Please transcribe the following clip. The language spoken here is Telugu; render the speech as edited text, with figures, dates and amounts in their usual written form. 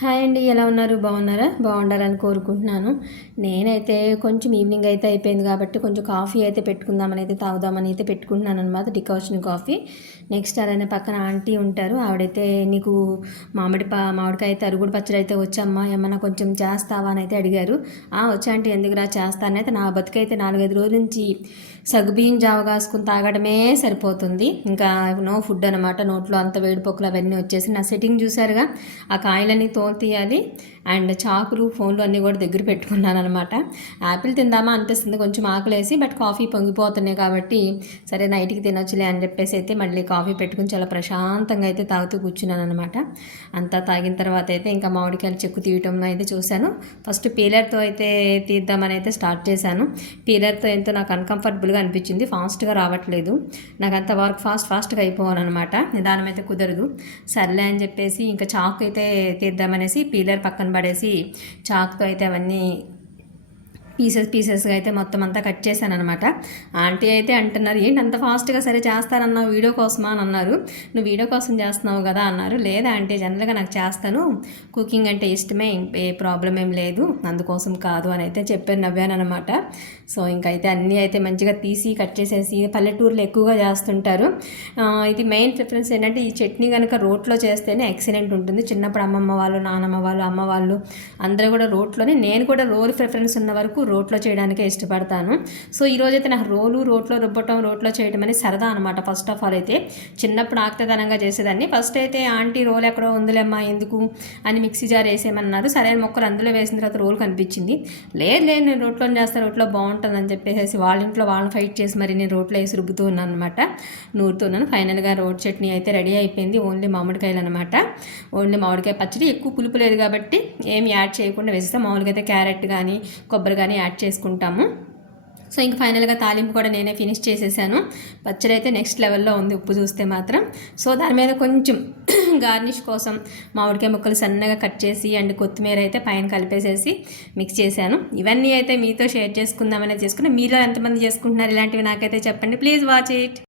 హాయ్ అండి, ఎలా ఉన్నారు? బాగున్నారా? బాగుండాలని కోరుకుంటున్నాను. నేనైతే కొంచెం ఈవినింగ్ అయితే అయిపోయింది కాబట్టి కొంచెం కాఫీ అయితే పెట్టుకుందామని అయితే తాగుదామని అయితే పెట్టుకుంటున్నాను అనమాట. Decoction coffee. నెక్స్ట్ అలానే పక్కన ఆంటీ ఉంటారు. ఆవిడైతే నీకు మామిడికాయ తరుగుడు పచ్చడి అయితే వచ్చమ్మా, ఏమన్నా కొంచెం చేస్తావా అని అయితే అడిగారు. వచ్చా ఆంటీ, ఎందుకురా చేస్తానైతే. నా బతుకైతే 4-5 రోజుల నుంచి సగ్గుబియ్యం జావ కాసుకుని తాగడమే సరిపోతుంది. ఇంకా నో ఫుడ్ అనమాట. నోట్లో అంత వేడిపోకులు అవన్నీ వచ్చేసి నా సెట్టింగ్ చూసారుగా. ఆ కాయలన్నీ తీయాలి. అండ్ చాకులు, ఫోన్లు అన్నీ కూడా దగ్గర పెట్టుకున్నాను అనమాట. యాపిల్ తిందామా అనిపిస్తుంది కొంచెం ఆకలేసి, బట్ కాఫీ పొంగిపోతున్నాయి కాబట్టి సరే నైట్కి తినొచ్చులే అని చెప్పేసి అయితే మళ్ళీ కాఫీ పెట్టుకుని చాలా ప్రశాంతంగా అయితే తాగుతూ కూర్చున్నాను అనమాట. అంతా తాగిన తర్వాత అయితే ఇంకా మామిడికాయలు చెక్కు తీయటం అయితే చూశాను. ఫస్ట్ పీలర్తో అయితే తీద్దామని అయితే స్టార్ట్ చేశాను. పీలర్తో ఎంతో నాకు అన్కంఫర్టబుల్గా అనిపించింది. ఫాస్ట్గా రావట్లేదు. నాకు అంత వర్క్ ఫాస్ట్గా అయిపోవాలన్నమాట. నిదానం అయితే కుదరదు. సర్లే అని చెప్పేసి ఇంకా చాకు అయితే తీద్దామనేసి పీలర్ పక్కన పడేసి చాకుతో అయితే అవన్నీ పీసెస్గా అయితే మొత్తం అంతా కట్ చేశాను అనమాట. ఆంటీ అయితే అంటున్నారు, ఏంటి అంత ఫాస్ట్గా సరే చేస్తానన్నావు, వీడియో కోసమా అని అన్నారు. నువ్వు వీడియో కోసం చేస్తున్నావు కదా అన్నారు. లేదా ఆంటీ, జనరల్గా నాకు చేస్తాను, కుకింగ్ అంటే ఇష్టమే, ఏ ప్రాబ్లం ఏం లేదు, అందుకోసం కాదు అని అయితే చెప్పాను, నవ్వాను అనమాట. సో ఇంకైతే అన్నీ అయితే మంచిగా తీసి కట్ చేసేసి పల్లెటూరులో ఎక్కువగా చేస్తుంటారు. ఇది మెయిన్ ప్రిఫరెన్స్ ఏంటంటే ఈ చట్నీ కనుక రోట్లో చేస్తేనే ఎక్సలెంట్ ఉంటుంది. చిన్నప్పుడు అమ్మమ్మ వాళ్ళు, నానమ్మ వాళ్ళు, అమ్మ వాళ్ళు అందరూ కూడా రోట్లోనే, నేను కూడా రోల్ ప్రిఫరెన్స్ ఉన్న వరకు రోట్లో చేయడానికే ఇష్టపడతాను. సో ఈరోజైతే నాకు రోట్లో రుబ్బటం, రోట్లో చేయడం అనేది సరదా అనమాట. ఫస్ట్ ఆఫ్ ఆల్ అయితే చిన్నప్పుడు ఆక్తదనంగా చేసేదాన్ని. ఫస్ట్ అయితే ఆంటీ రోల్ ఎక్కడో ఉందిలేమ్మా ఎందుకు అని మిక్సీ జార్ వేసేయమన్నారు. సరైన మొక్కలు అందులో వేసిన తర్వాత రోల్ కనిపించింది. లేదు నేను రోట్లో చేస్తాను, రోట్లో బాగుంటుందని చెప్పేసి వాళ్ళ ఇంట్లో వాళ్ళని ఫైట్ చేసి మరి నేను రోట్లో వేసి రుబ్బుతూ ఉన్నాను అనమాట, నూరుతున్నాను. ఫైనల్గా రోడ్ చట్నీ అయితే రెడీ అయిపోయింది. ఓన్లీ మామిడికాయలు అనమాట. ఓన్లీ మామిడికాయ పచ్చడి, ఎక్కువ పులుపు లేదు కాబట్టి ఏమి యాడ్ చేయకుండా వేసేస్తాం. మామూలుగా అయితే క్యారెట్ కానీ కొబ్బరి కానీ యాడ్ చేసుకుంటాము. సో ఇంక ఫైనల్గా తాలింపు కూడా నేనే ఫినిష్ చేసేసాను. పచ్చడి అయితే నెక్స్ట్ లెవెల్లో ఉంది ఉప్పు చూస్తే మాత్రం. సో దాని మీద కొంచెం గార్నిష్ కోసం మామిడికాయ ముక్కలు సన్నగా కట్ చేసి అండ్ కొత్తిమీర అయితే పైన కలిపేసేసి మిక్స్ చేశాను. ఇవన్నీ అయితే మీతో షేర్ చేసుకుందామనే చేసుకుని, మీలో ఎంతమంది చేసుకుంటున్నారు ఇలాంటివి నాకైతే చెప్పండి. Please watch it.